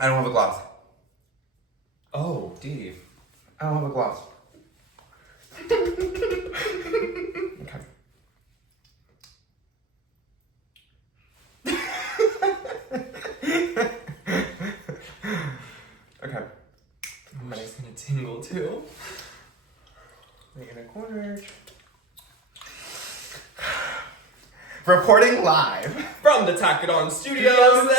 I don't have a gloss. Oh, Dave. I don't have a gloss. Okay. Okay. I'm just gonna tingle too. Right in a corner. Reporting live From the Tack Studios.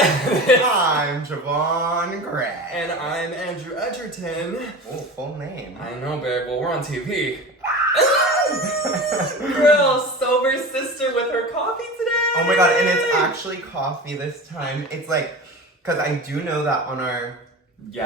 I'm Javaughn Gray. And I'm Andrew Edgerton. Oh, full name. I know, babe. Well, we're on TV. Girl, sober sister with her coffee today. Oh my god, and it's actually coffee this time. It's like, because I do know that on our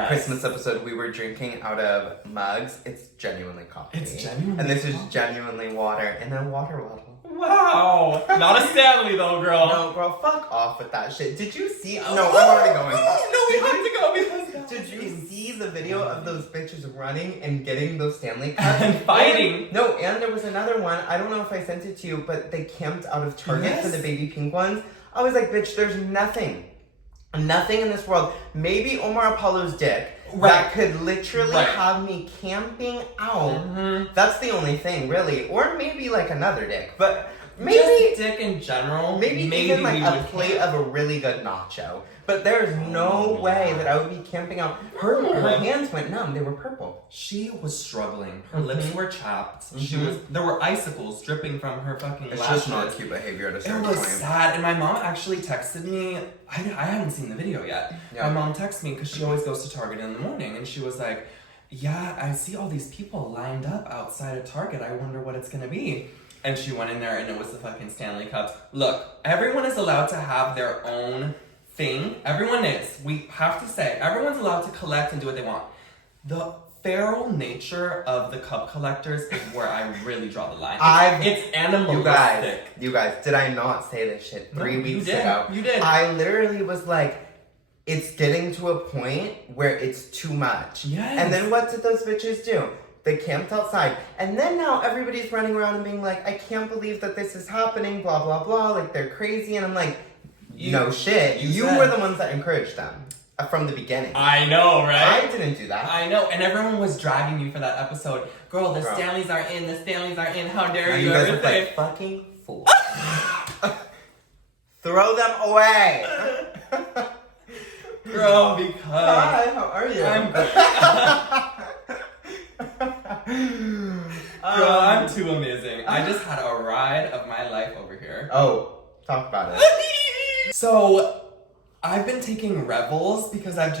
Christmas episode we were drinking out of mugs. It's genuinely coffee. It's genuinely And this coffee. is genuinely water in a water bottle. Wow. Not a Stanley though, girl. No, girl, fuck off with that shit. Did you see? No, I'm already going. No, we have to go because Did you see the video of those bitches running and getting those Stanley cups? and fighting? No, and there was another one. I don't know if I sent it to you, but they camped out of Target for the baby pink ones. I was like, bitch, there's nothing in this world. Maybe Omar Apollo's dick that could literally have me camping out. Mm-hmm. That's the only thing, really. Or maybe like another dick, but maybe just dick in general. Maybe even like a plate of a really good nacho. But there's no way that I would be camping out. Her hands went numb. They were purple. She was struggling. Her lips were chapped. There were icicles dripping from her fucking lashes. It's just not cute behavior at a certain point. It was sad. And my mom actually texted me. I hadn't seen the video yet. Yeah. My mom texted me because she always goes to Target in the morning. And she was like, yeah, I see all these people lined up outside of Target. I wonder what it's going to be. And she went in there and it was the fucking Stanley cups. Look, everyone is allowed to have their own thing. Everyone is. We have to say, everyone's allowed to collect and do what they want. The feral nature of the cup collectors is where I really draw the line. It's animalistic. You guys, did I not say this shit 3 weeks ago? You did. I literally was like, it's getting to a point where it's too much. Yes. And then what did those bitches do? They camped outside. And then now everybody's running around and being like, I can't believe that this is happening, blah, blah, blah. Like, they're crazy. And I'm like, no shit. You were the ones that encouraged them from the beginning. I know, right? I didn't do that. I know. And everyone was dragging you for that episode. Girl, the Stanleys are in. The Stanleys are in. How dare you? You guys look like fucking fools. Throw them away. Girl, because... Hi, how are you? I'm Girl, I'm too amazing. I just had a ride of my life over here. Oh, talk about it. So, I've been taking Revels because I've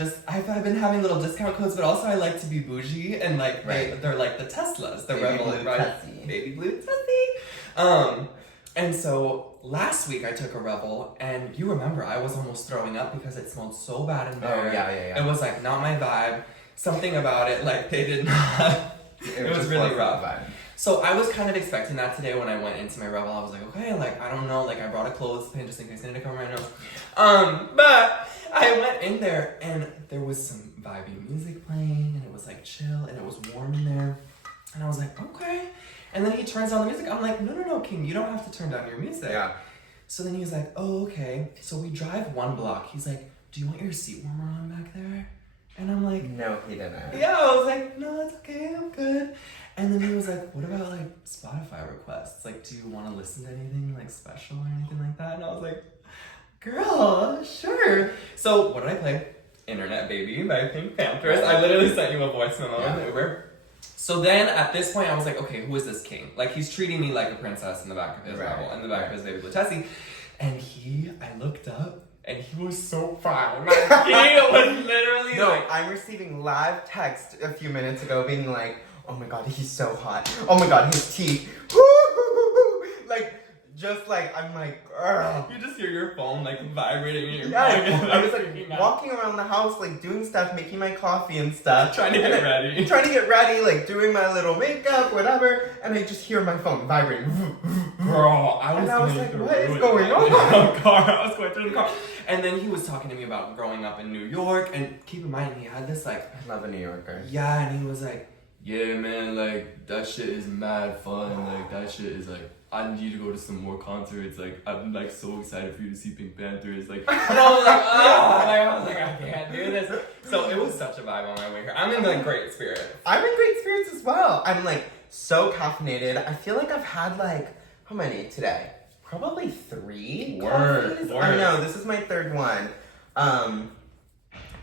been having little discount codes, but also I like to be bougie and like they're like the Teslas, the Revel, right? Baby blue Tessie. And so last week I took a Revel, and you remember I was almost throwing up because it smelled so bad in there. Oh yeah. It was like not my vibe. Something about it, like they did not. It was really rough. So I was kind of expecting that today when I went into my Revel. I was like, okay, like I don't know, like I brought a clothespin just in case I need to cover my nose. But I went in there and there was some vibey music playing and it was like chill and it was warm in there. And I was like, okay. And then he turns on the music. I'm like, no, King, you don't have to turn down your music. Yeah. So then he was like, oh, okay. So we drive one block. He's like, do you want your seat warmer on back there? And I'm like, no, he didn't. Yeah, I was like, no, it's okay, I'm good. And then he was like, what about like Spotify requests? Like, do you want to listen to anything like special or anything like that? And I was like, girl, sure. So what did I play? Internet Baby by Pink Panthers. I literally sent you a voice memo in Uber. So then at this point I was like, okay, who is this king? Like he's treating me like a princess in the back of his Revel, in the back of his baby blue Tessie. And I looked up and he was so proud. Like, he was literally I'm receiving live text a few minutes ago being like, oh my god, he's so hot. Oh my god, his teeth. Like, just like, I'm like, girl. You just hear your phone like vibrating in your phone. I was like walking around the house, like doing stuff, making my coffee and stuff. Trying to get ready, like doing my little makeup, whatever. And I just hear my phone vibrating. Girl, I was like, what is going on? I was going through the car. And then he was talking to me about growing up in New York. And keep in mind, he had this like... I love a New Yorker. Yeah, and he was like, yeah, man, like, that shit is mad fun. Like, that shit is like, I need to go to some more concerts. Like, I'm like so excited for you to see Pink Panther. It's like, And I was like, I was like, I can't do this. So it was such a vibe on my way here. I'm in like great spirits. I'm in great spirits as well. I'm like so caffeinated. I feel like I've had like, how many today? Probably 3 coffees. Word. I know, this is my 3rd one.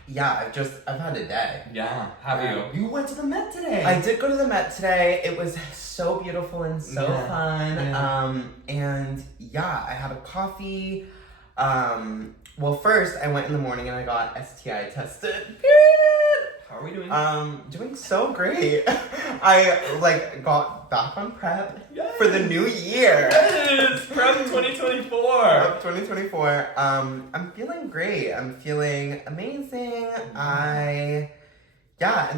Yeah, I've had a day. Yeah, have you? You went to the Met today. I did go to the Met today. It was so beautiful and so fun. Yeah. And yeah, I had a coffee. Well, first I went in the morning and I got STI tested. How are we doing? Doing so great. I like got back on prep for the new year. Yes, prep 2024. Prep 2024. I'm feeling great. I'm feeling amazing. And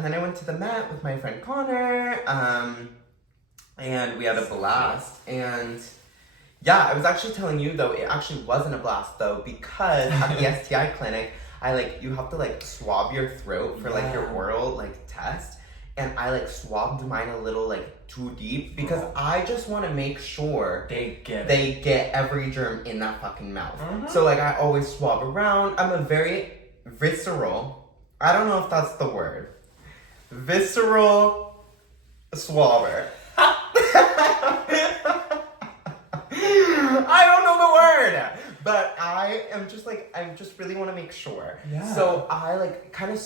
then I went to the Met with my friend Connor. And we had a blast. And yeah, I was actually telling you though, it actually wasn't a blast though, because at the STI clinic, you have to like swab your throat for like your oral like test, and I like swabbed mine a little like too deep because I just want to make sure they get every germ in that fucking mouth. So like I always swab around. I'm a very visceral, I don't know if that's the word, visceral swabber. I don't know the word, but I just really want to make sure. Yeah. So I like kind of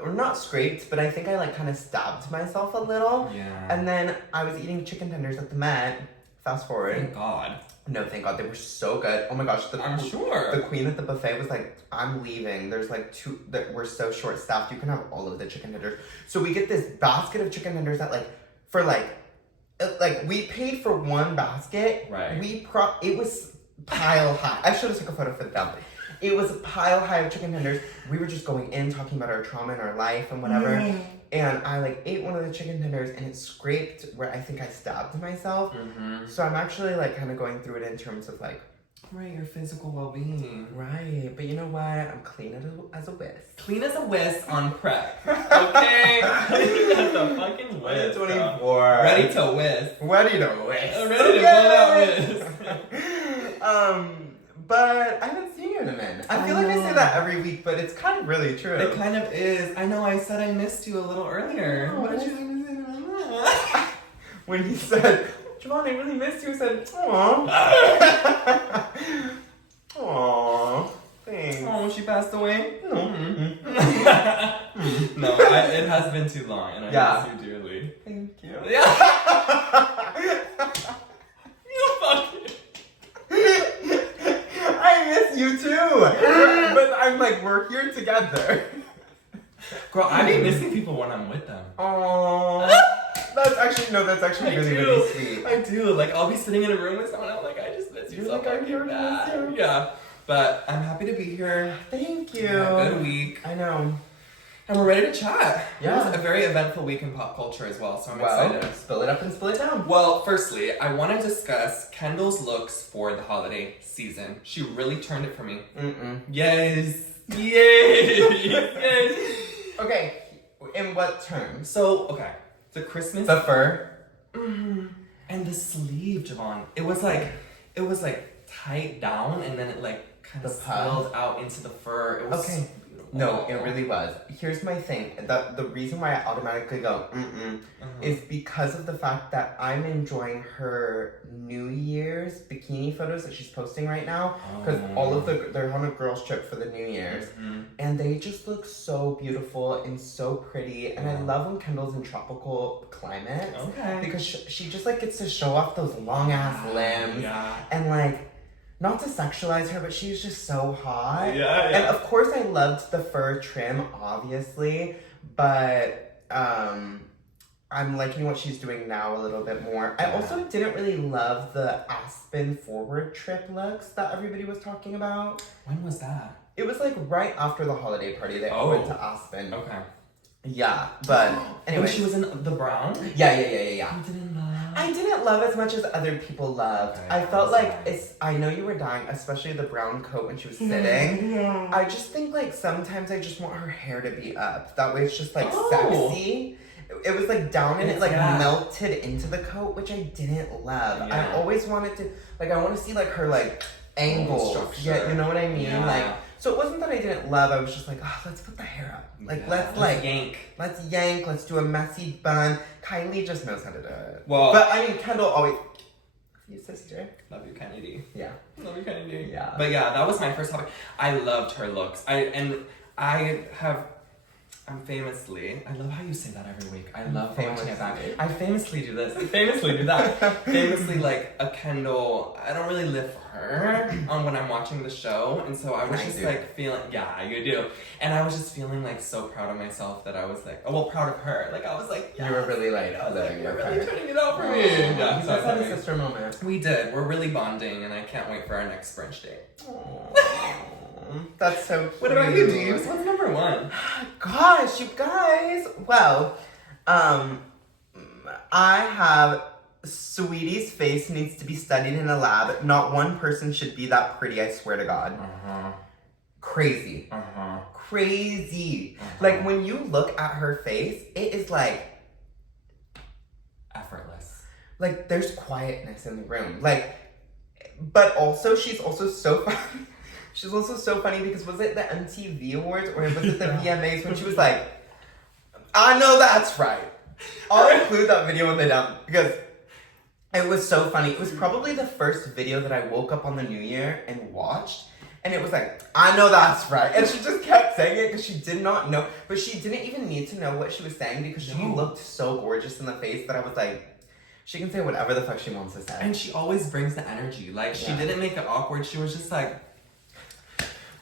or not scraped, but I think I like kind of stabbed myself a little. Yeah. And then I was eating chicken tenders at the Met. Fast forward. Thank God. No, thank God. They were so good. Oh my gosh. I'm sure. The queen at the buffet was like, I'm leaving. There's like 2 that we're so short staffed. You can have all of the chicken tenders. So we get this basket of chicken tenders that we paid for 1 basket. Right. It was pile high. I should have took a photo for them. It was a pile high of chicken tenders. We were just going in, talking about our trauma and our life and whatever. And I ate one of the chicken tenders and it scraped where I think I stabbed myself. So I'm actually kind of going through it in terms of right, your physical well-being. Right, but you know what? I'm clean as a whisk. Clean as a whisk on prep. Okay? Clean as a fucking whisk. 24. Ready to whisk. Ready to whisk. Ready to blow that whisk. But I haven't seen you in a minute. I feel like I say that every week, but it's kind of really true. It kind of is. I know I said I missed you a little earlier. What did you think to say about that? When he said, Javaughn, I really missed you, I said, aww. Aww. Thanks. Oh, she passed away? No. No, it has been too long, and I miss you dearly. Thank you. Yeah. You fucking... I miss you too. But I'm we're here together. Girl, I be missing people when I'm with them. Aww. That's actually really, really sweet. I do. I'll be sitting in a room with someone, I'm like, I just miss you so I'm here to miss you. Yeah. But I'm happy to be here. Thank you. Yeah, good week. I know. And we're ready to chat. Yeah. It was a very eventful week in pop culture as well, so I'm excited. Spill it up and spill it down. Well, firstly, I want to discuss Kendall's looks for the holiday season. She really turned it for me. Yes. Yes. Okay, in what terms? So, the Christmas... The fur? And the sleeve, Javaughn. It was tight down, and then it kind of spilled out into the fur. It was so beautiful. No, it really was. Here's my thing. The reason why I automatically go is because of the fact that I'm enjoying her New Year's bikini photos that she's posting right now. Because all of they're on a girls trip for the New Year's. And they just look so beautiful and so pretty. And I love when Kendall's in tropical climates. Okay. Because she just gets to show off those long ass limbs. Yeah. And not to sexualize her, but she's just so hot. Yeah. And of course I loved the fur trim, obviously, but I'm liking what she's doing now a little bit more. I also didn't really love the Aspen forward trip looks that everybody was talking about. When was that? It was right after the holiday party that we went to Aspen. Okay. Yeah, but anyway. She was in the brown? Yeah. You didn't love? I didn't love as much as other people loved. Okay, I felt I know you were dying, especially the brown coat when she was sitting. I just think sometimes I just want her hair to be up. That way it's just sexy. it was like down and it like Yeah. melted into the coat, which I didn't love. Yeah. I always wanted to, like, I want to see like her like angles. structure. Yeah, you know what I mean? Yeah. Like, so it wasn't that I didn't love. I was just like, oh, let's put the hair up. Like, Yeah, let's like yank. let's yank. Let's do a messy bun. Kylie just knows how to do it. Well, But I mean, Kendall always. You sister. love you, Kennedy. Yeah. Love you, Kennedy. Yeah. But yeah, that was my first topic. I loved her looks. I'm famously, I love how you say that every week. I love watching it back. I famously do this. I famously do that. Famously, like, a Kendall, I don't really live for her when I'm watching the show. And so I was just like feeling, yeah, you do. And I was just feeling like so proud of myself that I was like, oh, well, proud of her. Like, I was like, yes. You were really like, I was like, you're okay. really turning it out for me. Yeah, Yeah, you so guys had a that's sister moment. we did. We're really bonding, and I can't wait for our next brunch date. That's so cute. What about you, Deeves? What's number one? Gosh, you guys. Well, I have Sweetie's face needs to be studied in a lab. Not one person should be that pretty, I swear to God. Crazy. Crazy. Like, when you look at her face, it is like, Effortless. like, there's quietness in the room. Like, but also, she's also so funny. She's also so funny because was it the MTV Awards or was it the VMAs when she was like, I know that's right. I'll include that video when they're done because it was so funny. It was probably the first video that I woke up on the New Year and watched. And it was like, I know that's right. And she just kept saying it because she did not know. But she didn't even need to know what she was saying because she looked so gorgeous in the face that I was like, she can say whatever the fuck she wants to say. And she always brings the energy. Like, she didn't make it awkward. She was just like,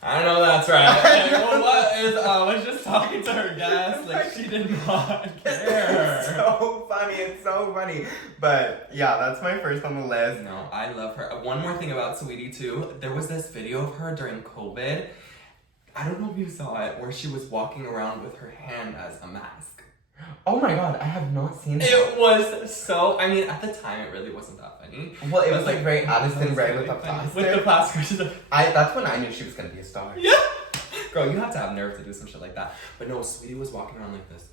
I know that's right. Like, well, what is, I was just talking to her guest. Like, she did not care. It's so funny. It's so funny. But yeah, that's my first on the list. No, I love her. One more thing about Sweetie, too. There was this video of her during COVID. I don't know if you saw it, where she was walking around with her hand as a mask. Oh my God, I have not seen that. It was so, I mean, at the time, it really wasn't that funny. Well, it was like very Addison Rae really with the funny. plastic. With the plastic. That's when I knew she was gonna be a star. Yeah. Girl, you have to have nerve to do some shit like that. But no, Sweetie was walking around like this.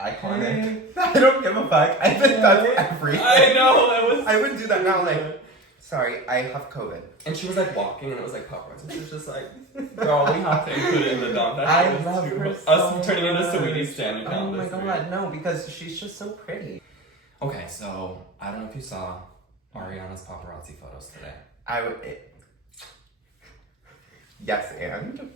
Iconic. I don't give a fuck. I think that's everything. I know, it was. I would do that now, like, sorry, I have COVID. And she was like walking, and it was like paparazzi. She was just like, girl, we have to include it in the dump. I love her so Us turning into much. Sweetie's stand account. Oh my this God, week. no, because she's just so pretty. Okay, so I don't know if you saw Ariana's paparazzi photos today. I would. Yes, and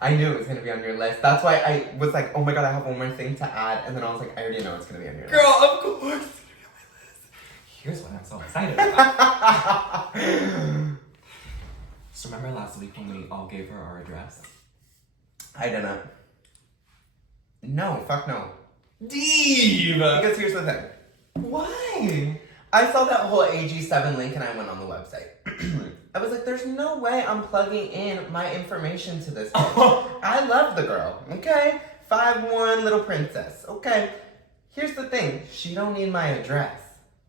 I knew it was gonna be on your list. That's why I was like, oh my God, I have one more thing to add, and then I was like, I already know it's gonna be on your list. Girl, of course, it's gonna be on my list. Here's what I'm so excited about. So remember last week when we all gave her our address? I didn't. No, fuck no. Deep! Because here's the thing. Why? I saw that whole AG7 link and I went on the website. I was like, there's no way I'm plugging in my information to this bitch. I love the girl, okay? 5'1", little princess, okay? Here's the thing, she don't need my address.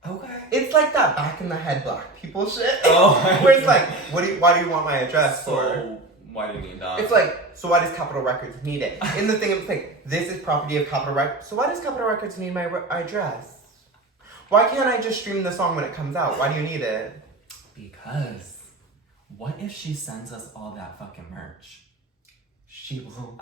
Okay. It's like that back in the head black people shit. Oh, where it's like, why do you want my address for? So, why do you need that? It's like, so why does Capitol Records need it? In the thing, it's like, this is property of Capitol Records. So why does Capitol Records need my address? Why can't I just stream the song when it comes out? Why do you need it? Because what if she sends us all that fucking merch? She won't.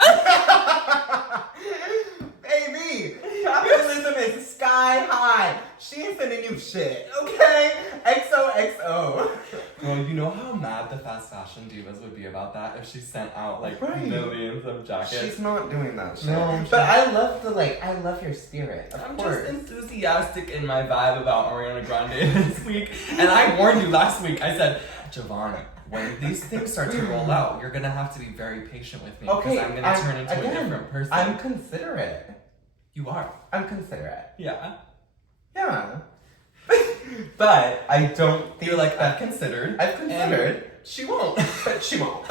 Baby, capitalism is sky high. She ain't sending you shit, okay? XOXO. Well, you know how mad the fast fashion divas would be about that if she sent out like millions of jackets? She's not doing that shit. No, but I love I love your spirit. Of I'm course. just enthusiastic in my vibe about Ariana Grande this week. And I warned you last week. I said, Javaughn, when these things start to roll out, you're gonna have to be very patient with me because I'm gonna turn into a different person. I'm considerate. You are. I'm considerate. Yeah. Yeah. But I don't think You're like, I've considered. She won't. But she won't.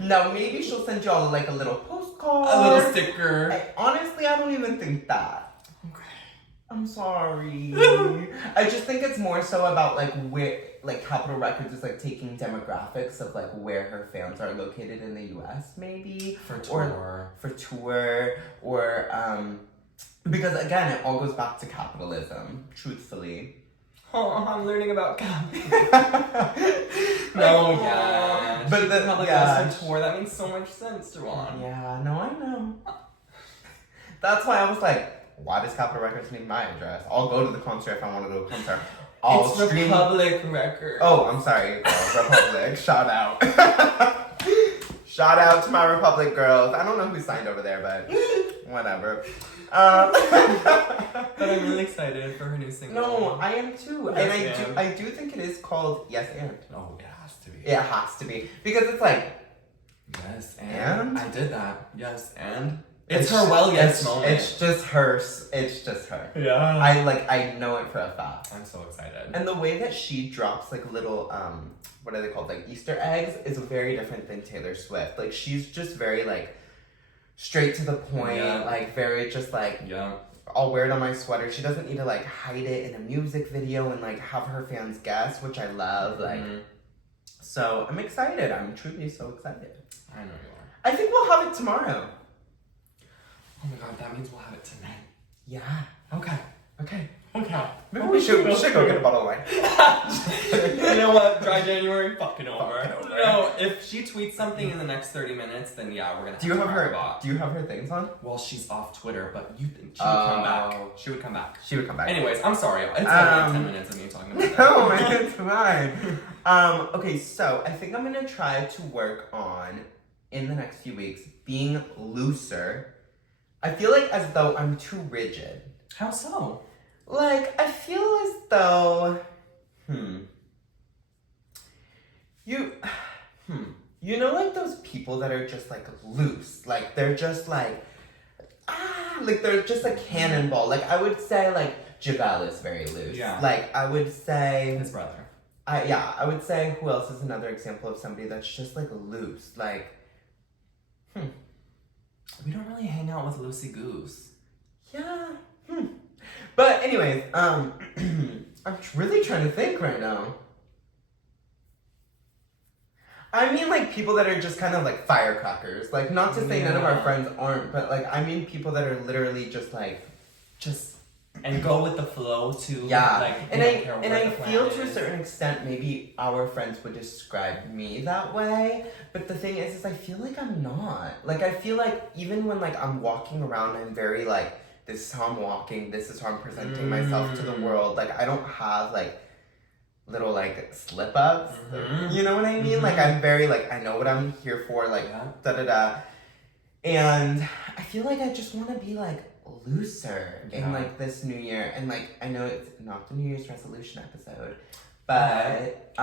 No, maybe she'll send y'all like a little postcard. A little sticker. Honestly, I don't even think that. Okay. I'm sorry. I just think it's more so about like where like Capitol Records is like taking demographics of like where her fans are located in the US maybe. For tour. for tour, or because again, it all goes back to capitalism, truthfully. Oh, I'm learning about capitalism. No, yeah. But she the probably goes for tour. That makes so much sense, Javaughn. Yeah, no, I know. That's why I was like, why does Capitol Records need my address? I'll go to the concert if I want to go to a concert. It's Republic Records. Oh, I'm sorry, girls. Republic. Shout out. Shout out to my Republic girls. I don't know who signed over there, but whatever. But I'm really excited for her new single. No, I am too. Yes, and I do think it is called Yes And. Oh, it has to be. It has to be. Because it's like, Yes, and? I did that. Yes, and? It's her well yes moment. It's just her. It's just her. Yeah. I know it for a fact. I'm so excited. And the way that she drops like little what are they called, like Easter eggs, is very different than Taylor Swift. Like she's just very like straight to the point, like very just like I'll wear it on my sweater. She doesn't need to like hide it in a music video and like have her fans guess, which I love. Like so I'm excited. I'm truly so excited. I know you are. I think we'll have it tomorrow. Oh my god, that means we'll have it tonight. Yeah. Okay. Maybe we should go get a bottle of wine. You know what? Dry January, fucking over. Fucking over. No, if she tweets something in the next 30 minutes, then yeah, we're gonna have Do you have her? bot. Do you have her things on? Well, she's off Twitter, but she would come back. She would come back. She would come back. Anyways, I'm sorry. It's been like 10 minutes of me talking about that. No, it's fine. Okay, so I think I'm gonna try to work on, in the next few weeks, being looser. I feel like as though I'm too rigid. How so? Like, I feel as though, you know, like those people that are just like loose, like they're just like they're just a cannonball. Like I would say like Javaughn is very loose. Yeah. Like I would say His brother. I would say who else is another example of somebody that's just like loose, like We don't really hang out with Lucy Goose. Yeah. But anyways, I'm really trying to think right now. I mean like people that are just kind of like firecrackers. Like not to say none of our friends aren't, but like I mean people that are literally just like and go with the flow too. Yeah. Like, and I the feel plan to a is. certain extent maybe our friends would describe me that way. But the thing is I feel like I'm not. Like I feel like even when like I'm walking around, I'm very like, this is how I'm walking, this is how I'm presenting myself to the world. Like I don't have like little like slip ups. You know what I mean? Like I'm very like, I know what I'm here for, like da-da-da. And I feel like I just want to be like looser in like this new year. And like I know it's not the New Year's resolution episode, but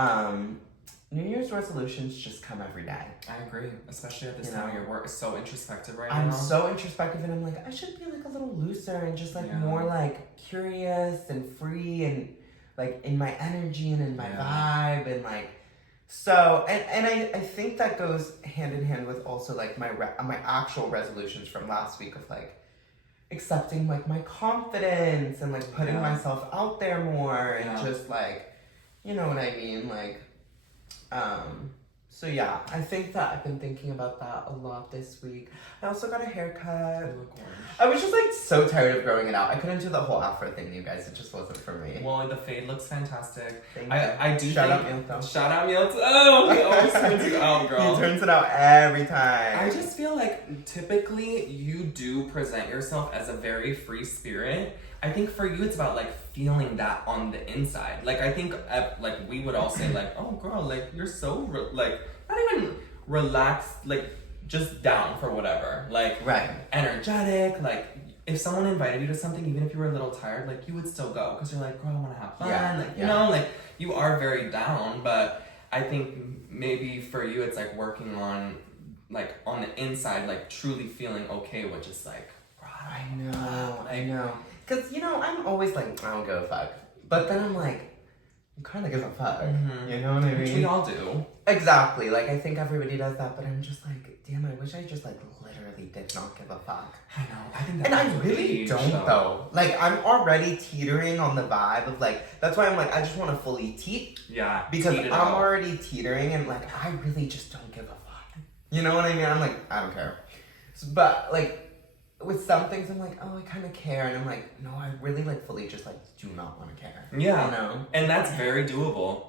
New Year's resolutions just come every day. I agree, especially at this time of your work is so introspective right I'm now. so introspective, and I'm like, I should be like a little looser and just like more like curious and free and like in my energy and in my vibe and like so and I think that goes hand in hand with also like my actual resolutions from last week of like accepting like my confidence and like putting myself out there more and just like, you know what I mean, like so yeah, I think that I've been thinking about that a lot this week. I also got a haircut. You look orange. I was just like so tired of growing it out. I couldn't do the whole afro thing, you guys. It just wasn't for me. Well, the fade looks fantastic. Thank I you. do Shout think... out Milton. Shout out Milton. Oh, he always turns you out, girl. He turns it out every time. I just feel like typically you do present yourself as a very free spirit. I think for you it's about like feeling that on the inside. Like I think like we would all say like, oh girl, like you're so like not even relaxed, like just down for whatever. Like energetic. Like if someone invited you to something, even if you were a little tired, like you would still go because you're like, girl, I want to have fun. Like you know, like you are very down. But I think maybe for you it's like working on like on the inside, like truly feeling okay with just like. I know. Because, you know, I'm always like, I don't give a fuck. But then I'm like, I kind of give a fuck. You know what I mean? Which we all do. Exactly. Like, I think everybody does that, but I'm just like, damn, I wish I just, like, literally did not give a fuck. I know. I think and I really don't, though. Like, I'm already teetering on the vibe of, like, that's why I'm like, I just want to fully teet. Yeah. Because I'm already teetering and, like, I really just don't give a fuck. You know what I mean? I'm like, I don't care. But, like, with some things, I'm like, oh, I kind of care. And I'm like, no, I really, like, fully just, like, do not want to care. Yeah. You know? And that's very doable.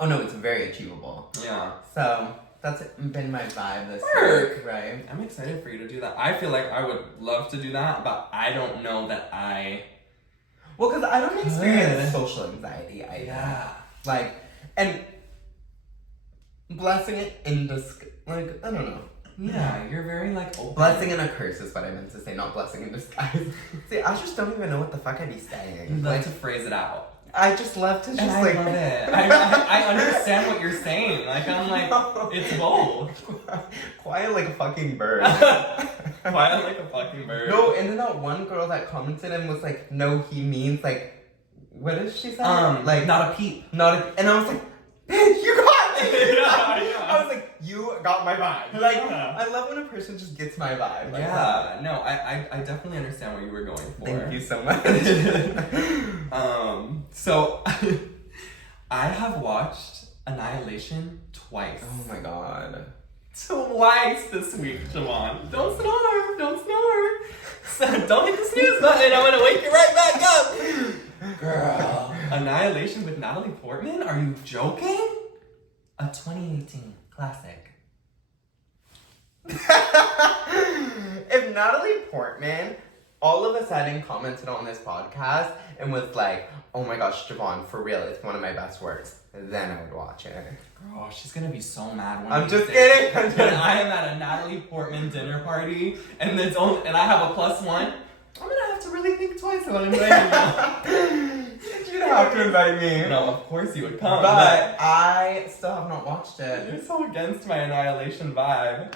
Oh, no, it's very achievable. Yeah. So, that's been my vibe this week, right? I'm excited for you to do that. I feel like I would love to do that, but I don't know that I... Well, because I don't experience social anxiety either. Yeah. Like, and blessing it in disguise. Like, I don't know. Yeah, you're very, like, open. Blessing and a curse is what I meant to say, not blessing in disguise. See, I just don't even know what the fuck I'd be saying. You'd like to phrase it out. I just love to just, and like... I love it. I understand what you're saying. Like, I'm like, it's both. Quiet like a fucking bird. Quiet like a fucking bird. No, and then that one girl that commented and was like, no, he means, like... What did she say? Like, not a peep. Not a... And I was like, bitch, you got me! Yeah. I was like, you got my vibe. Like, Yeah. I love when a person just gets my vibe. Like, Yeah, no, I definitely understand what you were going for. Thank you so much. So, I have watched Annihilation twice. Oh my god. Twice this week, Javaughn. Don't snore, don't snore. Don't hit the snooze button, I'm gonna wake you right back up. Girl. Annihilation with Natalie Portman? Are you joking? A 2018 classic. If Natalie Portman all of a sudden commented on this podcast and was like, oh my gosh, Javaughn, for real, it's one of my best works, then I would watch it. Girl, she's gonna be so mad when I'm just kidding. When I am at a Natalie Portman dinner party and I have a +1, I'm gonna have to really think twice about inviting you. You'd have to invite me. No, of course you would come. But I still have not watched it. You're so against my Annihilation vibe.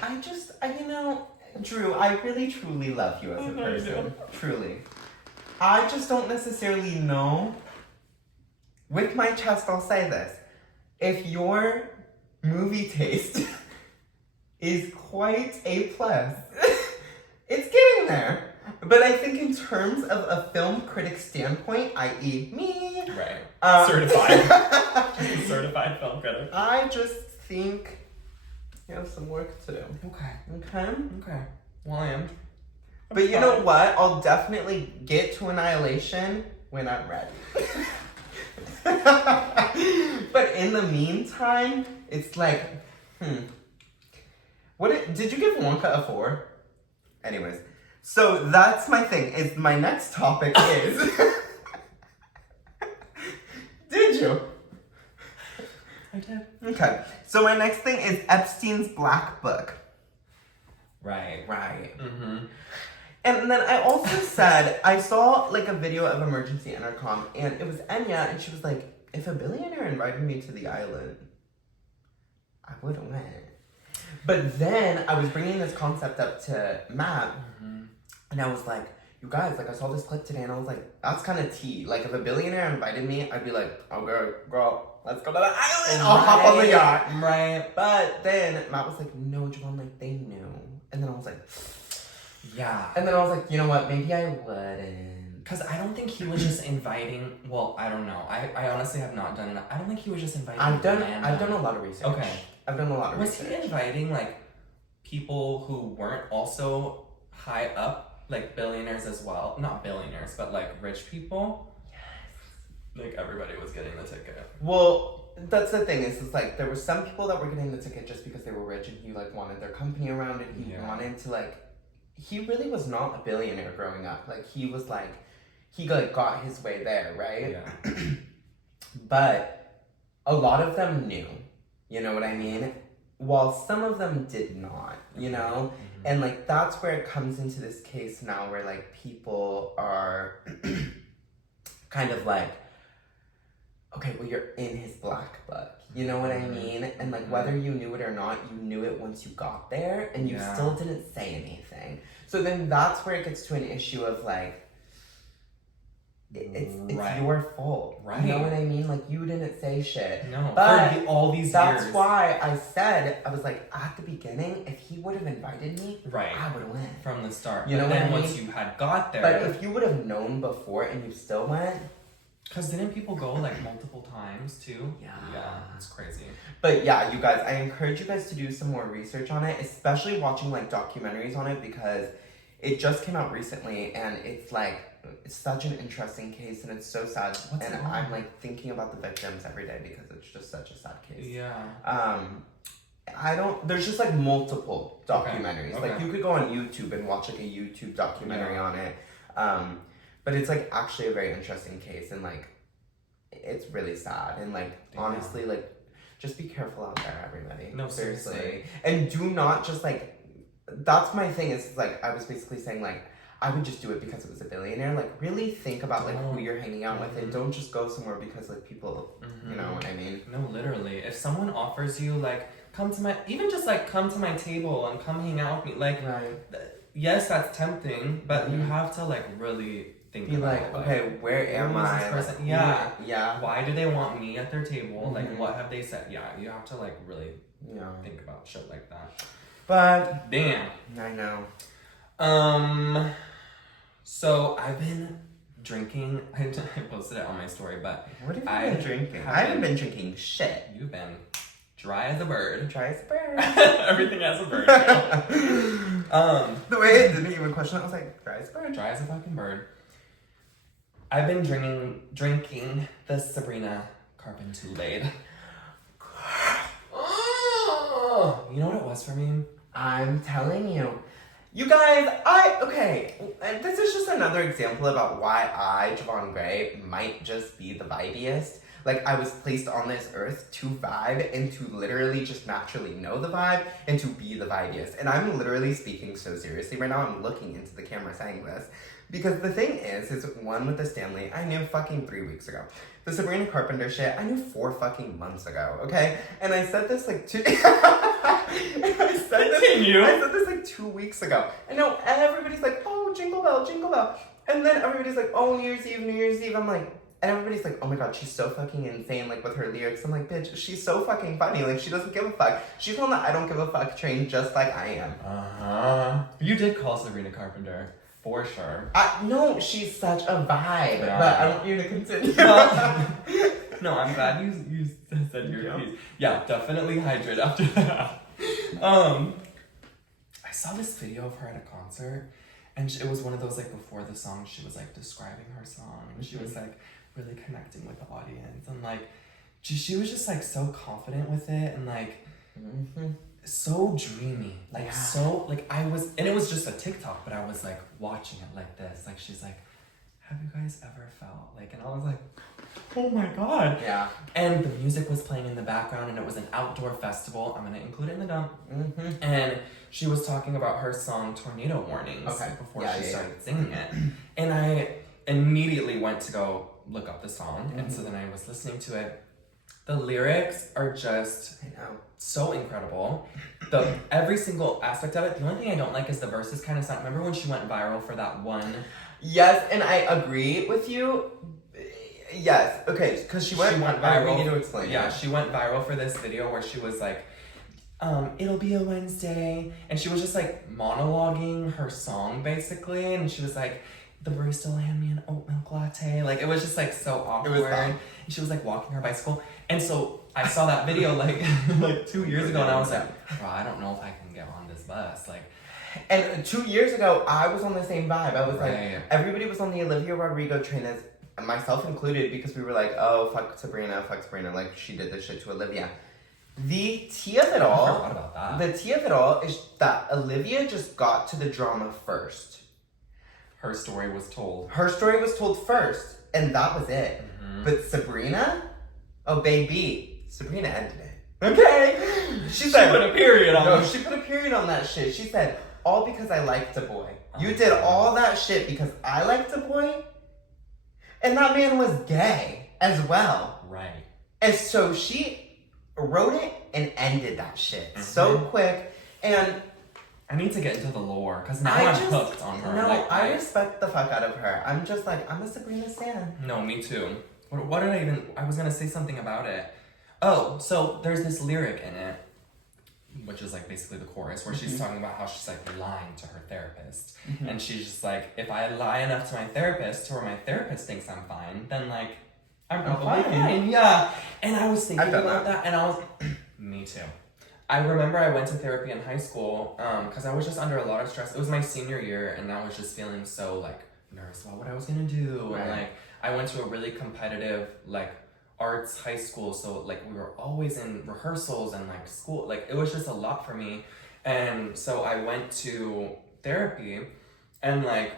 You know, Drew, I really truly love you as a I know you person. do. Truly. I just don't necessarily know. With my chest, I'll say this. If your movie taste is quite A+, it's getting there. But I think in terms of a film critic standpoint, i.e. me. Right. Certified. Certified film critic. I just think you have some work to do. Okay. Okay? Okay. Well, I am. But you know what? I'll definitely get to Annihilation when I'm ready. But in the meantime, it's like, did you give Wonka a 4? Anyways, so that's my thing. Is my next topic is... Did you? I did. Okay. So my next thing is Epstein's Black Book. Right. Right. Mm-hmm. And then I also said, I saw like a video of Emergency Intercom, and it was Enya, and she was like, if a billionaire invited me to the island, I would have went. But then I was bringing this concept up to Matt, and I was like, you guys, like I saw this clip today, and I was like, that's kind of tea. Like if a billionaire invited me, I'd be like, oh girl, let's go to the island. I'll hop on the yacht. Right. But then Matt was like, no, Javaughn, like they knew. And then I was like, yeah. and then I was like, you know what? Maybe I wouldn't. Because I don't think he was just inviting. Well, I don't know. I honestly have not done enough. I don't think he was just inviting. I've done a lot of research. Okay. I've done a lot of Was research. he inviting like people who weren't also high up, like billionaires as well? Not billionaires, but like rich people. Yes. Like everybody was getting the ticket. Well, that's the thing. Is like there were some people that were getting the ticket just because they were rich and he like wanted their company around and he wanted to like. He really was not a billionaire growing up. Like he was like, he like got his way there, right? Yeah. But a lot of them knew. You know what I mean? While some of them did not, you know? Mm-hmm. And, like, that's where it comes into this case now where, like, people are kind of like, okay, well, you're in his black book. You know what I mean? And, like, whether you knew it or not, you knew it once you got there, and you still didn't say anything. So then that's where it gets to an issue of, like, it's your fault. Right. You know what I mean? Like, you didn't say shit. No, but for all these that's years. why I said, I was like, at the beginning, if he would have invited me, right. I would have went. From the start. You know but then what I once mean? you had got there. But if you would have known before and you still went, Because didn't people go like multiple times too? Yeah. Yeah, it's crazy. But yeah, you guys, I encourage you guys to do some more research on it, especially watching like documentaries on it, because it just came out recently and it's like, it's such an interesting case and it's so sad. And I'm like thinking about the victims every day because it's just such a sad case. Yeah. There's just like multiple documentaries. Okay. Like you could go on YouTube and watch like a YouTube documentary on it. But it's like actually a very interesting case and like, it's really sad. And like, honestly, like, just be careful out there, everybody. No, seriously. And do not just like, that's my thing is like, I was basically saying like, I would just do it because it was a billionaire. Like, really think about like who you're hanging out with, and don't just go somewhere because like people, you know what I mean? No, literally. If someone offers you like, come to my my table and come hang out with me, like, yes, that's tempting, but you have to like really think be about like, okay, where am I? This person? Yeah. Why do they want me at their table? Like, what have they said? Yeah, you have to like really think about shit like that. But damn, I know. So I've been drinking. I posted it on my story, but what have you been drinking? I haven't been drinking shit. You've been dry as a bird. Dry as a bird. Everything has a bird. The way it didn't even question it, I was like, dry as a bird. Dry as a fucking bird. I've been drinking the Sabrina Carpenter. Oh, you know what it was for me? I'm telling you. You guys, this is just another example about why I, Javaughn Gray, might just be the vibiest. Like, I was placed on this earth to vibe and to literally just naturally know the vibe and to be the vibiest. And I'm literally speaking so seriously right now. I'm looking into the camera saying this. Because the thing is one with the Stanley, I knew fucking 3 weeks ago. The Sabrina Carpenter shit, I knew 4 fucking months ago, okay? And I said this like I said this like 2 weeks ago. And now everybody's like, oh, jingle bell, jingle bell. And then everybody's like, oh, New Year's Eve. I'm like, and everybody's like, oh my god, she's so fucking insane, like, with her lyrics. I'm like, bitch, she's so fucking funny. Like, she doesn't give a fuck. She's on the I don't give a fuck train just like I am. You did call Sabrina Carpenter. For sure. No, she's such a vibe. Yeah. But I want you to continue. No, I'm glad you said your piece. Yeah, definitely hydrate after that. I saw this video of her at a concert, and it was one of those, like, before the song, she was, like, describing her song, and she was, like, really connecting with the audience, and, like, she was just, like, so confident with it, and, like, so dreamy, like, so, like, and it was just a TikTok, but I was, like, watching it like this, like, she's like, have you guys ever felt, like, and I was like, oh my god. Yeah. And the music was playing in the background, and it was an outdoor festival. I'm gonna include it in the dump. And she was talking about her song Tornado Warnings before she started singing it. And I immediately went to go look up the song, and so then I was listening to it. The lyrics are just so incredible. Every single aspect of it. The only thing I don't like is the verses kind of sound. Remember when she went viral for that one? Yes, and I agree with you. Yes, okay, because she went viral. We need to explain. Yeah, she went viral for this video where she was like, it'll be a Wednesday, and she was just like monologuing her song basically, and she was like, the barista will hand me an oat milk latte. Like, it was just like so awkward. It was fun. And she was like walking her bicycle, and so I saw that video like 2 years ago, and I was like, bro, I don't know if I can get on this bus, like. And 2 years ago, I was on the same vibe. I was like, everybody was on the Olivia Rodrigo train, as myself included, because we were like, oh, fuck Sabrina, like, she did this shit to Olivia. The tea of it all, I forgot about that. The tea of it all is that Olivia just got to the drama first. Her story was told. Her story was told first, and that was it. But Sabrina, oh baby, Sabrina ended it. Okay? She put a period on it. No, she put a period on that shit. She said, all because I liked a boy. You did all that shit because I liked a boy? And that man was gay as well. Right. And so she wrote it and ended that shit so quick. And I need to get into the lore, because now I'm hooked on her. No, like, I respect the fuck out of her. I'm just like, I'm a Sabrina stan. No, me too. What did I was gonna say something about it. Oh, so there's this lyric in it, which is like basically the chorus, where she's talking about how she's like lying to her therapist. And she's just like, if I lie enough to my therapist to where my therapist thinks I'm fine, then like, I'm probably fine. Yeah. And I was thinking I've done about that, and I was, me too. I remember I went to therapy in high school because I was just under a lot of stress. It was my senior year, and I was just feeling so like nervous about what I was gonna do. Right. And like I went to a really competitive like arts high school, so like we were always in rehearsals and like school. Like it was just a lot for me, and so I went to therapy, and like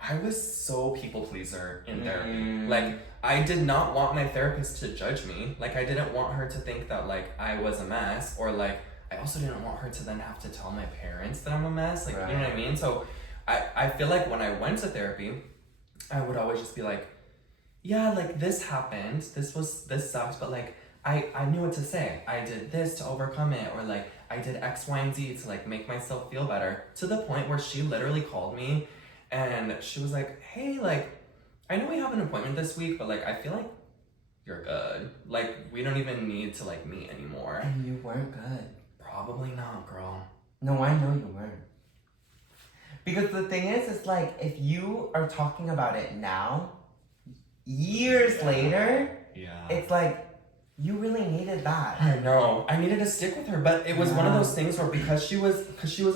I was so people pleaser in therapy. Like I did not want my therapist to judge me. Like I didn't want her to think that like I was a mess, or like I also didn't want her to then have to tell my parents that I'm a mess. Like you know what I mean? So I feel like when I went to therapy, I would always just be like, yeah, like this happened. This sucks, but like I knew what to say. I did this to overcome it, or like I did X, Y, and Z to like make myself feel better. To the point where she literally called me and she was like, hey, like, I know we have an appointment this week, but like I feel like you're good. Like we don't even need to like meet anymore. And you weren't good. Probably not, girl. No, I know you weren't. Because the thing is like, if you are talking about it now, years later, it's like, you really needed that. I know. I needed to stick with her, but it was one of those things where because she was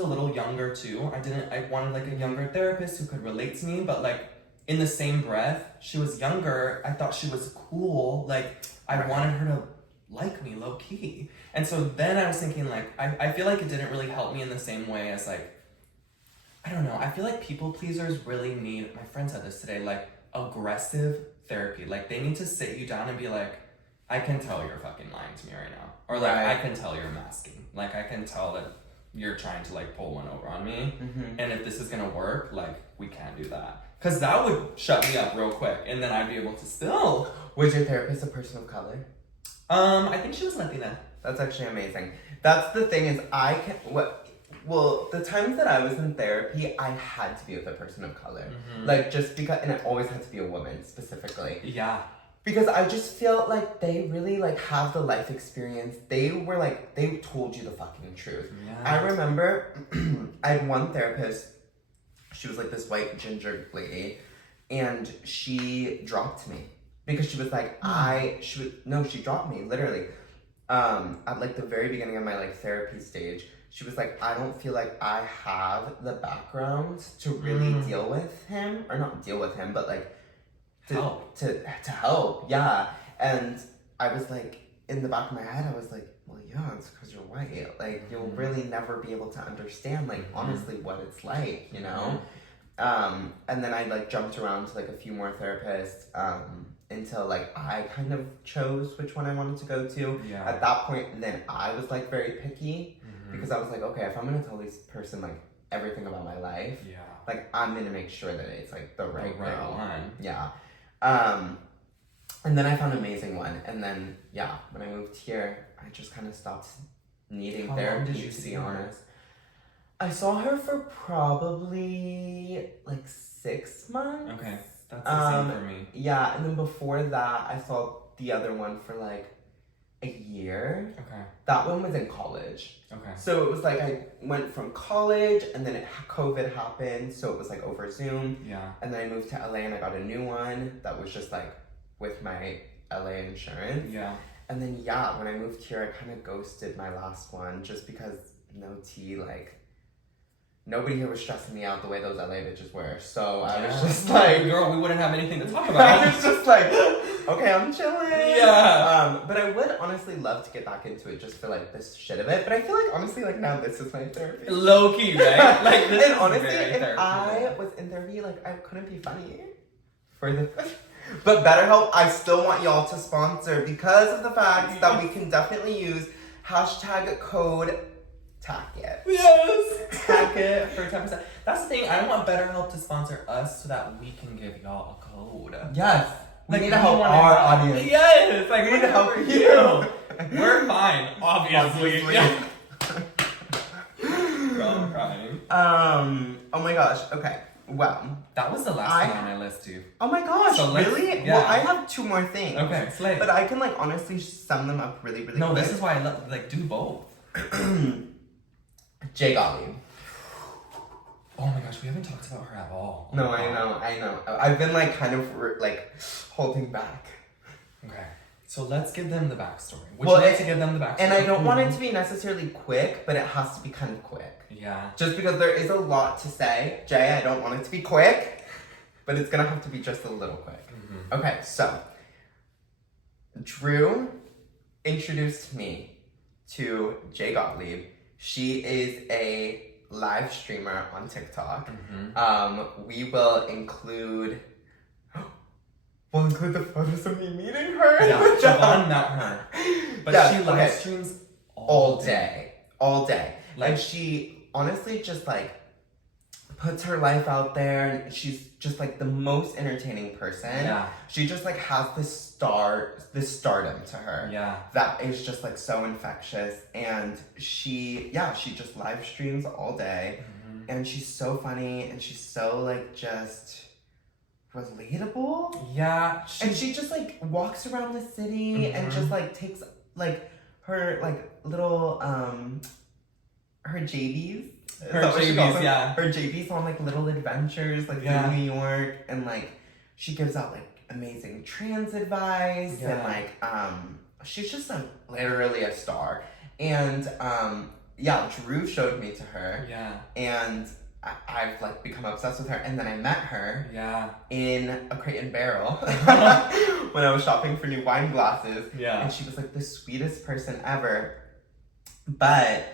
a little younger too, I wanted like a younger therapist who could relate to me, but like in the same breath, she was younger, I thought she was cool, like I wanted her to like me low key. And so then I was thinking like, I feel like it didn't really help me in the same way as like, I don't know, I feel like people pleasers really need, my friend said this today, like aggressive therapy. Like they need to sit you down and be like, I can tell you're fucking lying to me right now. Or like, I can tell you're masking. Like I can tell that you're trying to like pull one over on me. And if this is gonna work, like we can't do that. Cause that would shut me up real quick and then I'd be able to spill. Was your therapist a person of color? I think she was Latina. That's actually amazing. That's the thing is the times that I was in therapy, I had to be with a person of color. Like just because, and it always had to be a woman specifically. Yeah. Because I just felt like they really like have the life experience. They were like, they told you the fucking truth. Yeah. I remember I had one therapist, she was like this white ginger lady, and she dropped me. Because she was like, she dropped me, literally. At like the very beginning of my like therapy stage, she was like, I don't feel like I have the background to really deal with him, or not deal with him, but like to help, yeah. And I was like, in the back of my head, I was like, well, yeah, it's because you're white. Like, you'll really never be able to understand, like, honestly, what it's like, you know? And then I like jumped around to like a few more therapists, until like I kind of chose which one I wanted to go to. Yeah. At that point, then I was like very picky, because I was like, okay, if I'm gonna tell this person like everything about my life, like I'm gonna make sure that it's like the right one. Yeah. And then I found an amazing one, and then when I moved here, I just kind of stopped needing therapy, to be honest. I saw her for probably like 6 months. Okay, that's the same for me. Yeah, and then before that, I saw the other one for like a year. Okay. That one was in college. Okay. So it was like I went from college, and then COVID happened, so it was like over Zoom. Yeah. And then I moved to LA, and I got a new one that was just like with my LA insurance. Yeah. And then when I moved here, I kind of ghosted my last one just because no tea, like nobody here was stressing me out the way those LA bitches were. So I was just like, girl, we wouldn't have anything to talk about. I was just like, okay, I'm chilling. Yeah. But I would honestly love to get back into it just for like this shit of it. But I feel like honestly, like now this is my therapy. Low key, right? Like this. And honestly, if I was in therapy, like I couldn't be funny for the. But BetterHelp, I still want y'all to sponsor because of the fact that we can definitely use #code TACKIT. Yes! TACKIT for 10%. That's the thing, I want BetterHelp to sponsor us so that we can give y'all a code. Yes! We need to help our audience. Yes! Like, we need to help you. We're fine, obviously. Yeah. Girl, I'm crying. Oh my gosh, okay. Well, that was the last thing on my list, too. Oh my gosh, so really? Yeah. Well, I have 2 more things. Okay, slay. But I can, like, honestly sum them up really, really quick. No, this is why I love, like, do both. Jay Golly. Oh my gosh, gosh, we haven't talked about her at all. No, I know. I've been like kind of like holding back. Okay. So let's give them the backstory. Would you like to give them the backstory? And I don't want it to be necessarily quick, but it has to be kind of quick. Yeah. Just because there is a lot to say. Jay, I don't want it to be quick, but it's gonna have to be just a little quick. Mm-hmm. Okay, so Drew introduced me to Jay Gottlieb. She is a live streamer on TikTok. Mm-hmm. We will include the photos of me meeting her. Yeah, javaughn met her. But yeah, she live streams all day. Like, and she honestly just like puts her life out there, and she's just like the most entertaining person. Yeah. She just like has this stardom to her. Yeah. That is just like so infectious. And she just live streams all day. Mm-hmm. And she's so funny, and she's so like just relatable. Yeah. And she just like walks around the city and just like takes like her like little her JBs. Her JBs, yeah. Her JBs on like little adventures like through New York, and like she gives out like amazing trans advice and like she's just literally a star. And Drew showed me to her. Yeah. And I've like become obsessed with her, and then I met her in a Crate and Barrel when I was shopping for new wine glasses. Yeah. And she was like the sweetest person ever. But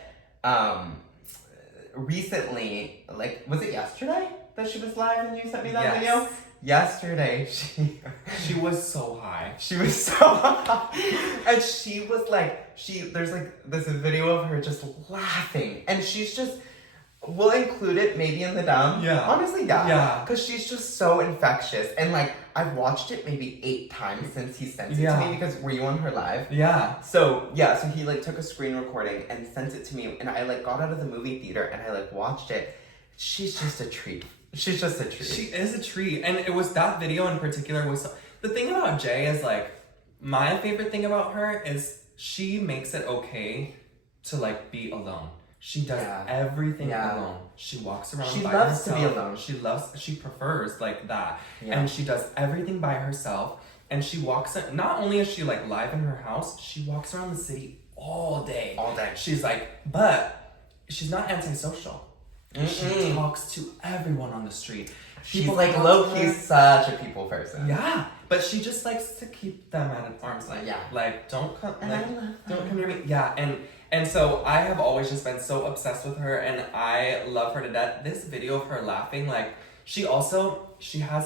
recently, like, was it yesterday that she was live and you sent me that video? Yesterday, she was so high. She was so high. And she was like, there's like this video of her just laughing, and she's just, we'll include it maybe in the dump. Yeah. Honestly, yeah. Because she's just so infectious. And like, I've watched it maybe 8 times since he sent it to me, because were you on her live? Yeah. So he like took a screen recording and sent it to me, and I like got out of the movie theater and I like watched it. She's just a treat. She's just a treat. She is a treat. And it was that video in particular was, the thing about Jay is like, my favorite thing about her is she makes it okay to like be alone. She does everything alone. She walks around by herself. She loves to be alone. She prefers like that. Yeah. And she does everything by herself. And she walks, not only is she like live in her house, she walks around the city all day. All day. She's like, but she's not antisocial. She talks to everyone on the street. She's like low-key such a people person. Yeah. But she just likes to keep them at an arm's length. Yeah. Like, don't come near me. Yeah. And so I have always just been so obsessed with her, and I love her to death. This video of her laughing, like, she has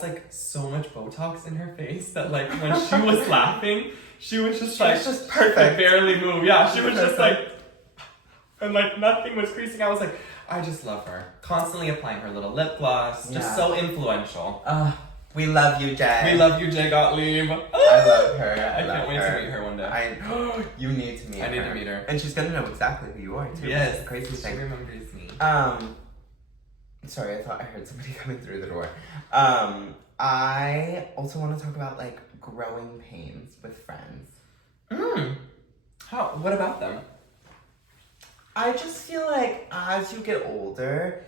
like so much Botox in her face that like when she was laughing, she was just perfect. Barely move. Yeah, she was just like, and like nothing was creasing. I was like, I just love her. Constantly applying her little lip gloss. Just so influential. We love you, Jay. We love you, Jay Gottlieb. I love her. I can't wait to meet her one day. You need to meet her. I need to meet her. And she's gonna know exactly who you are, too. Yes. Crazy thing. She remembers me. Sorry, I thought I heard somebody coming through the door. I also want to talk about, like, growing pains with friends. What about them? I just feel like as you get older,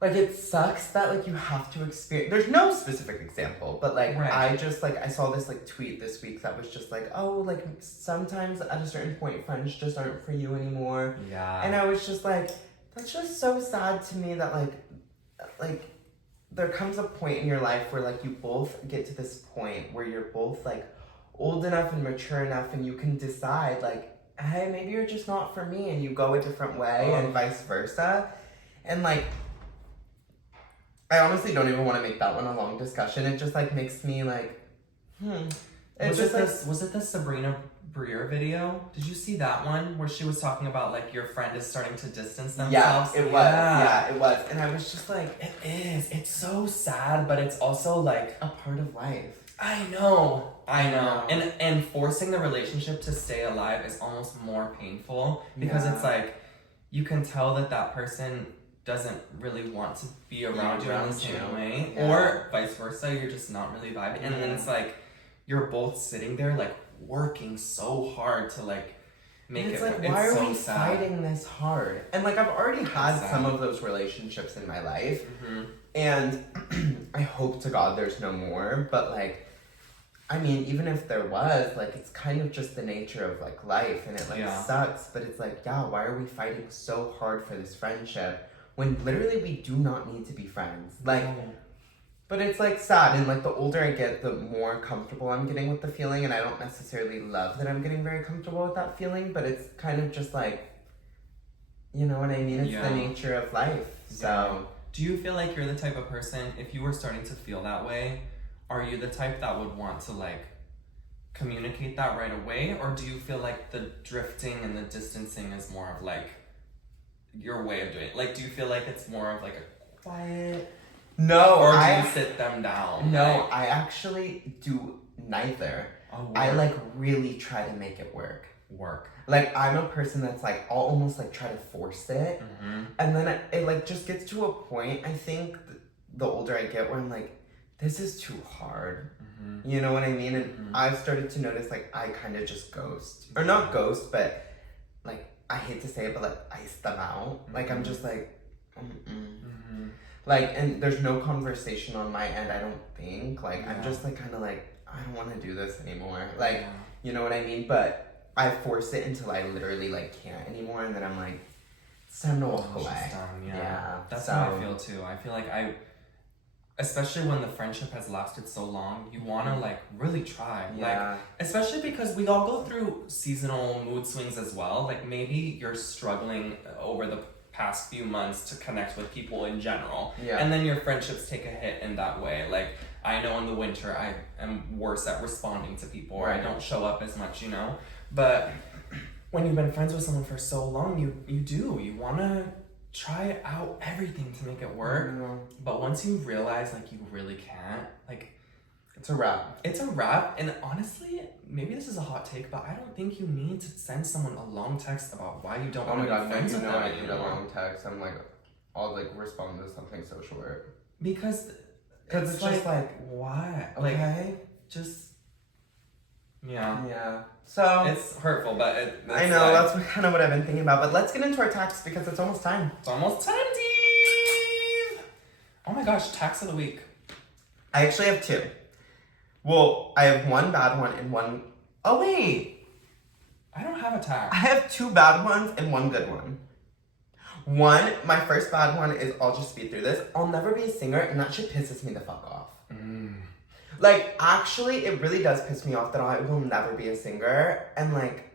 like, it sucks that, like, you have to experience... There's no specific example, but, like, I just, like, I saw this, like, tweet this week that was just, like, oh, like, sometimes at a certain point, friends just aren't for you anymore. Yeah. And I was just, like, that's just so sad to me that, like, there comes a point in your life where, like, you both get to this point where you're both, like, old enough and mature enough, and you can decide, like, hey, maybe you're just not for me, and you go a different way, and vice versa. And, like... I honestly don't even want to make that one a long discussion. It just, like, makes me, like, Was it the Sabrina Breer video? Did you see that one where she was talking about, like, your friend is starting to distance themselves? Yeah, it was. Yeah, it was. And I was just like... It is. It's so sad, but it's also, like... a part of life. I know. And forcing the relationship to stay alive is almost more painful, because it's, like, you can tell that person... doesn't really want to be around you in the same way, or vice versa, you're just not really vibing, and then it's like you're both sitting there like working so hard to like make it's it like, it's why are so we sad. fighting this hard? And like, I've already had Sad. some of those relationships in my life, Mm-hmm. and I hope to God there's no more, but like, I mean, even if there was, like, it's kind of just the nature of like life, and it like sucks, but it's like, yeah, why are we fighting so hard for this friendship when literally we do not need to be friends? Like, but it's like sad, and like the older I get, the more comfortable I'm getting with the feeling, and I don't necessarily love that I'm getting very comfortable with that feeling, but it's kind of just like, you know what I mean? It's the nature of life. So, do you feel like you're the type of person, if you were starting to feel that way, are you the type that would want to like communicate that right away, or do you feel like the drifting and the distancing is more of like your way of doing it? Like, do you feel like it's more of like a quiet? No, or do you sit them down? No, like, I actually do neither. Oh, I like really try to make it work. Work. Like, I'm a person that's like, I'll almost like try to force it. Mm-hmm. And then it like just gets to a point, I think, the older I get, where I'm like, this is too hard. Mm-hmm. You know what I mean? And I've started to notice, like, I kind of just ghost. Or not ghost, but like, I hate to say it, but like, ice them out. Like, I'm just like, like, and there's no conversation on my end, I don't think. Like, I'm just like, kind of like, I don't want to do this anymore. Like, you know what I mean? But I force it until I literally like can't anymore, and then I'm like, it's time to walk away. That's how I feel too. I feel like especially when the friendship has lasted so long, you want to like really try. Like, especially because we all go through seasonal mood swings as well. Like, maybe you're struggling over the past few months to connect with people in general, and then your friendships take a hit in that way. Like, I know in the winter I am worse at responding to people, or I don't show up as much, you know. But when you've been friends with someone for so long, you want to try out everything to make it work. But once you realize like you really can't, like, it's a wrap. It's a wrap. And honestly, maybe this is a hot take, but I don't think you need to send someone a long text about why you don't want to be friends with them I anymore. need a long text. I'm like, I'll like respond to something so short. Because it's just like, why? Okay. Like, just yeah. So it's hurtful, but I know that's kind of what I've been thinking about. But let's get into our tax because it's almost time. It's almost time, Steve. Oh my gosh, tax of the week. I actually have two. Well, I have one bad one and one. Oh wait, I don't have a tax. I have two bad ones and one good one. My first bad one is, I'll just speed through this. I'll never be a singer, and that shit pisses me the fuck off. Like, actually, it really does piss me off that I will never be a singer. And, like,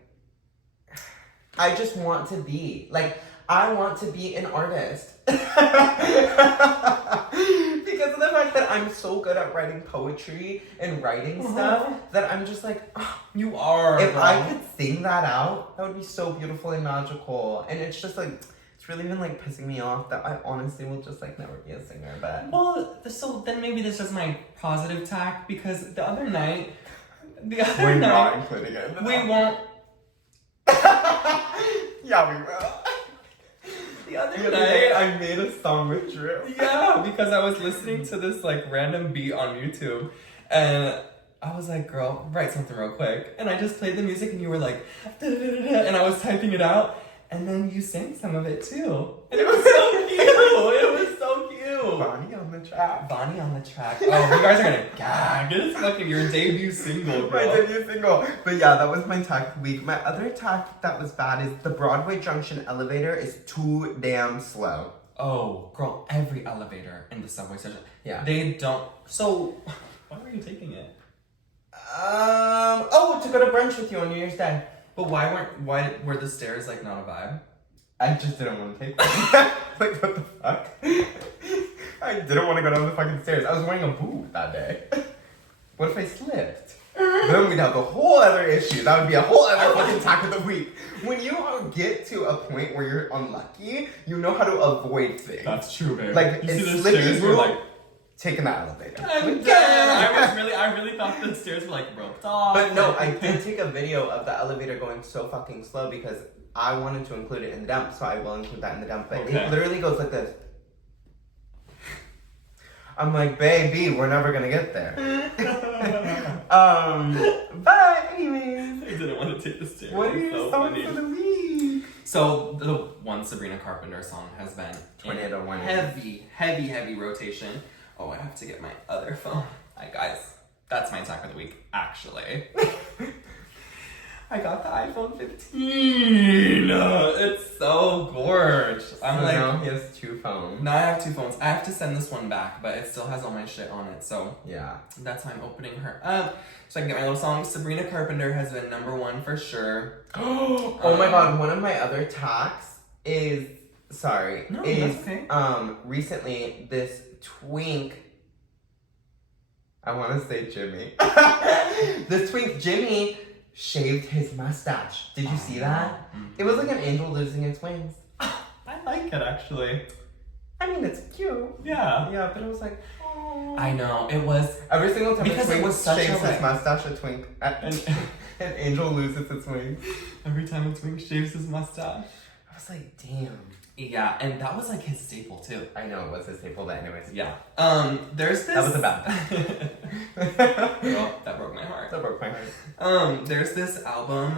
I just want to be. Like, I want to be an artist. Because of the fact that I'm so good at writing poetry and writing stuff, that I'm just like, oh, you are. If I could sing that out, that would be so beautiful and magical. And it's just, like, it's really been, like, pissing me off that I honestly will just, like, never be a singer. But well, so then maybe this is my positive tack, because the other night, we're not including it. We won't. Yeah, we will. The other night, I made a song with Drew. Yeah, because I was listening to this like random beat on YouTube, and I was like, "Girl, write something real quick." And I just played the music, and you were like, "Da-da-da-da-da," and I was typing it out, and then you sang some of it too, and it was so cute. It was so cute. Bonnie on the track. Bonnie on the track. Oh, you guys are gonna gag. It's fucking your debut single, bro. My debut single. But yeah, that was my tack week. My other tack that was bad is the Broadway Junction elevator is too damn slow. Oh, girl, every elevator in the subway station. Yeah. They don't. So, why were you taking it? To go to brunch with you on New Year's Day. But why were the stairs like not a vibe? I just didn't want to take them. Like, what the fuck? I didn't want to go down the fucking stairs. I was wearing a boot that day. What if I slipped? Then we'd have a whole other issue. That would be a whole other fucking tack of the week. When you get to a point where you're unlucky, you know how to avoid things. That's true, babe. Like, you it's slippy were like taking the elevator. I'm dead. I really thought the stairs were like roped off. But no, I did take a video of the elevator going so fucking slow because I wanted to include it in the dump, so I will include that in the dump. But it literally goes like this. I'm like, baby, we're never gonna get there. But anyways. I didn't want to take the stairs. What are your songs for the week? So the one Sabrina Carpenter song has been Tornado One. heavy rotation. Oh, I have to get my other phone. Hi guys, that's my tack of the week, actually. I got the iPhone 15. It's so gorgeous. Now he has 2 phones. Now I have 2 phones. I have to send this one back, but it still has all my shit on it. So yeah, that's why I'm opening her up so I can get my little song. Sabrina Carpenter has been #1 for sure. Oh my god, one of my other tacks is that's okay. Recently this twink. I want to say Jimmy. This twink Jimmy shaved his mustache. Did you see that? Mm-hmm. It was like an angel losing its wings. I like it actually. I mean, it's cute. Yeah. Yeah, but it was like, oh. I know, it was. Every single time Because a twink it was such shaves a his mustache, an angel loses its wings. Every time a twink shaves his mustache. I was like, damn. Yeah, and that was like his staple too. I know it was his staple, but anyways. Yeah. There's this. That was a bad. Oh, that broke my heart. That broke my heart. There's this album,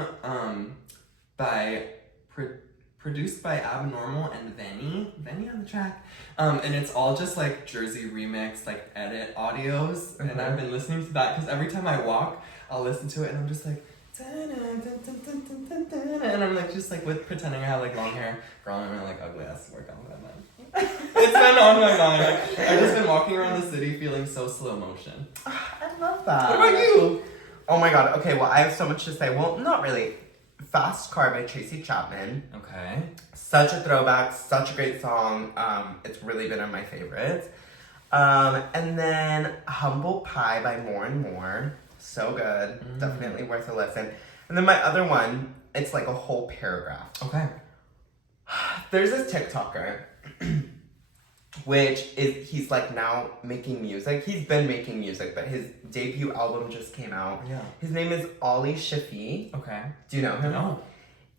produced by Abnormal and Venny on the track. And it's all just like Jersey remix, like edit audios. Mm-hmm. And I've been listening to that because every time I walk, I'll listen to it and I'm just like, and I'm like just like with pretending I have like long hair, girl, and my like ugly ass workout with that. It's been on my mind. Like, I've just been walking around the city feeling so slow motion. I love that. What about you? Oh my god. Okay, well, I have so much to say. Well, not really. Fast Car by Tracy Chapman. Okay. Such a throwback, such a great song. It's really been on my favorites. And then Humble Pie by More and More. So good. Definitely worth a listen. And then my other one, it's like a whole paragraph. Okay. There's this TikToker, which is, he's like now making music. He's been making music, but his debut album just came out. Yeah. His name is Ollie Shafi. Okay. Do you know him? No.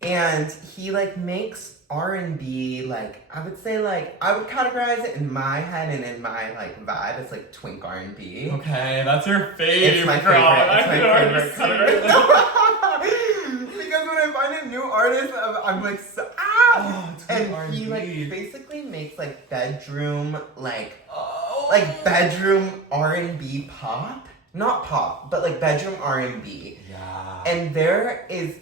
And he like makes R&B, like I would say, like I would categorize it in my head and in my like vibe as like twink R&B. Okay, that's your favorite. It's my favorite. It's my favorite category. Because when I find a new artist, I'm like, and R&B. he like basically makes like bedroom like Oh. bedroom R&B pop, not pop, but like bedroom R&B. Yeah. And there is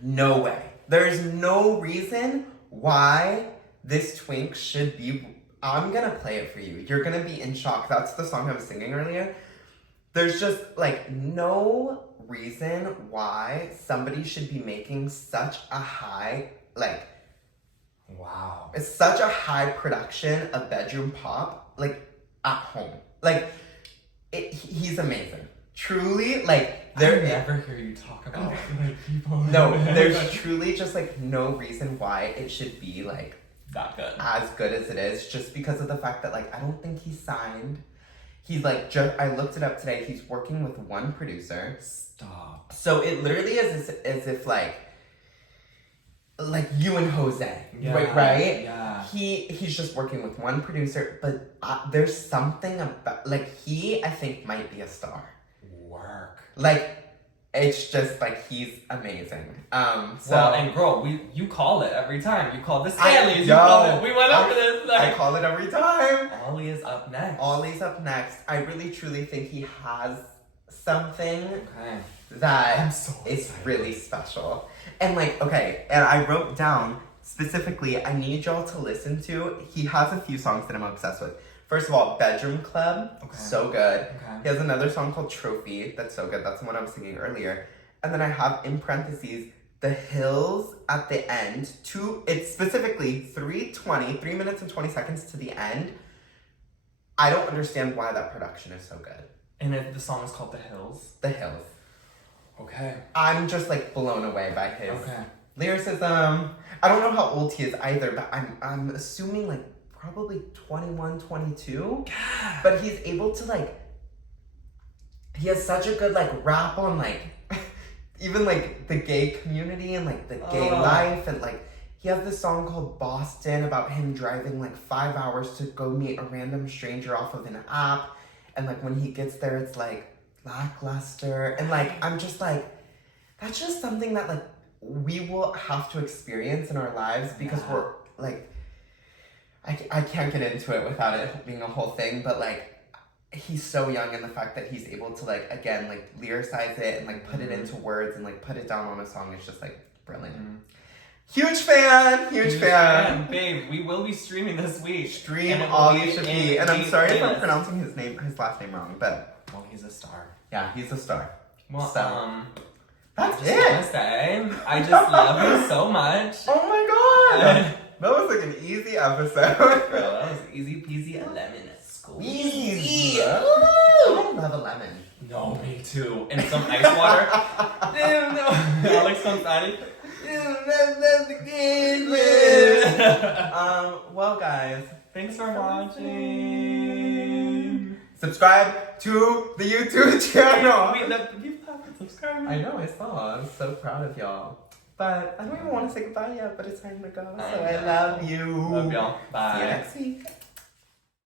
no way. There's no reason why this twink should be. I'm gonna play it for you. You're gonna be in shock. That's the song I was singing earlier. There's just like no reason why somebody should be making such a high, like, Wow. it's such a high production of bedroom pop, like at home. Like, he's amazing. Truly, like, I never hear you talk about like people. No, there's truly just like no reason why it should be like that good. As good as it is, just because of the fact that like I don't think he's signed. He's like I looked it up today. He's working with one producer. Stop. So it literally is as if like you and Jose, right? Yeah. He's just working with one producer, but there's something about like I think might be a star. Work. Like, it's just like he's amazing. So well, and girl, you call it every time. You call the Stanleys. You call it. We went over this. I call it every time. Ollie is up next. Ollie's up next. I really truly think he has something Okay. that I'm so is excited. really special. And like, okay, and I wrote down specifically, I need y'all to listen to. He has a few songs that I'm obsessed with. First of all, Bedroom Club, so good. Okay. He has another song called Trophy, that's so good. That's the one I was singing earlier. And then I have in parentheses, The Hills at the end. It's specifically 3 minutes and 20 seconds to the end. I don't understand why that production is so good. And the song is called The Hills. The Hills. Okay. I'm just like blown away by his Okay. lyricism. I don't know how old he is either, but I'm assuming like probably 21, 22. God. But he's able to like, he has such a good like rap on like, even like the gay community and like the gay life. And like, he has this song called Boston about him driving like 5 hours to go meet a random stranger off of an app. And like when he gets there, it's like lackluster. And like, I'm just like, that's just something that like we will have to experience in our lives because we're like, I can't get into it without it being a whole thing, but like, he's so young, and the fact that he's able to like, again, like lyricize it and like put it into words and like put it down on a song is just like brilliant. Huge fan! Huge fan! Babe, we will be streaming this week. Stream Ollie Shafi. And I'm sorry if I'm pronouncing his last name wrong, but... Well, he's a star. Yeah, he's a star. Well, so, that's I just want to say, I just love him so much. Oh my god! That was like an easy episode. Girl, that was easy peasy a lemon squeezy. I love a lemon. No, me too. And some ice water. Alex comes at it. Well, guys, thanks for watching. Subscribe to the YouTube channel. People haven't subscribed. I know, I saw. I'm so proud of y'all. But I don't even want to say goodbye yet, but it's time to go. So I love you. Love y'all. Bye. See you next week.